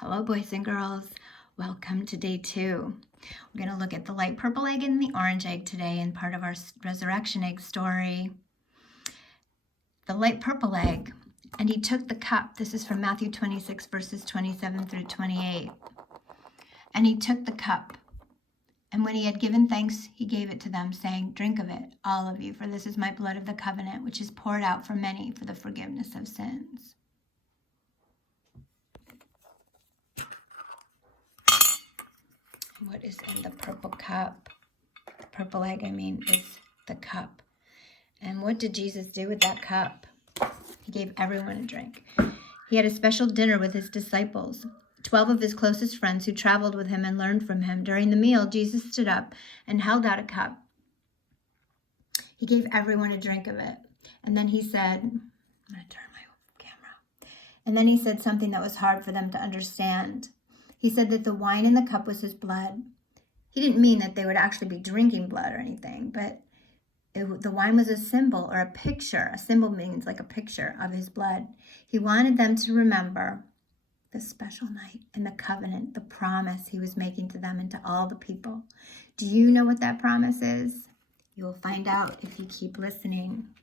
Hello, boys and girls. Welcome to day 2. We're going to look at the light purple egg and the orange egg today in part of our resurrection egg story. The light purple egg, and he took the cup. This is from Matthew 26, verses 27 through 28. And he took the cup, and when he had given thanks, he gave it to them, saying, "Drink of it, all of you, for this is my blood of the covenant, which is poured out for many for the forgiveness of sins." What is in the purple cup? The purple egg, is the cup. And what did Jesus do with that cup? He gave everyone a drink. He had a special dinner with his disciples, 12 of his closest friends who traveled with him and learned from him. During the meal, Jesus stood up and held out a cup. He gave everyone a drink of it. And then he said, I'm going to turn my camera. And then he said something that was hard for them to understand. He said that the wine in the cup was his blood. He didn't mean that they would actually be drinking blood or anything, but the wine was a symbol or a picture. A symbol means like a picture of his blood. He wanted them to remember the special night and the covenant, the promise he was making to them and to all the people. Do you know what that promise is? You will find out if you keep listening.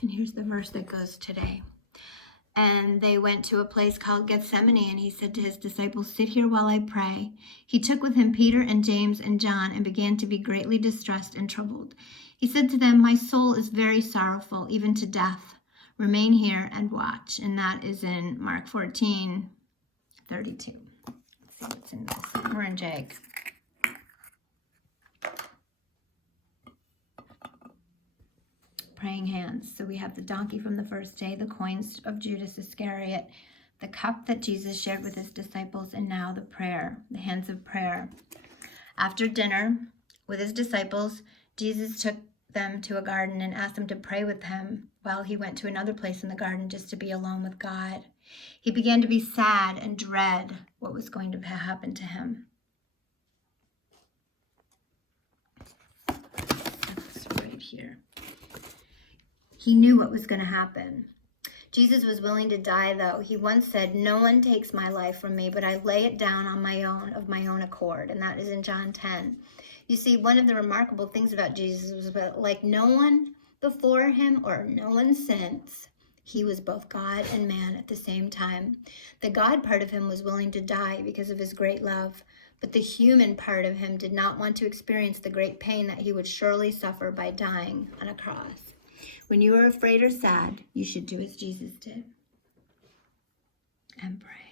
And here's the verse that goes today. And they went to a place called Gethsemane, and he said to his disciples, "Sit here while I pray." He took with him Peter and James and John and began to be greatly distressed and troubled. He said to them, "My soul is very sorrowful, even to death. Remain here and watch." And that is in Mark 14:32. Let's see what's in this orange egg. Praying hands. So we have the donkey from the first day, the coins of Judas Iscariot, the cup that Jesus shared with his disciples, and now the prayer, the hands of prayer. After dinner with his disciples, Jesus took them to a garden and asked them to pray with him while he went to another place in the garden just to be alone with God. He began to be sad and dread what was going to happen to him. That's right here. He knew what was going to happen. Jesus was willing to die, though. He once said, "No one takes my life from me, but I lay it down on my own, of my own accord." And that is in John 10. You see, one of the remarkable things about Jesus was that, like no one before him or no one since, he was both God and man at the same time. The God part of him was willing to die because of his great love, but the human part of him did not want to experience the great pain that he would surely suffer by dying on a cross. When you are afraid or sad, you should do as Jesus did and pray.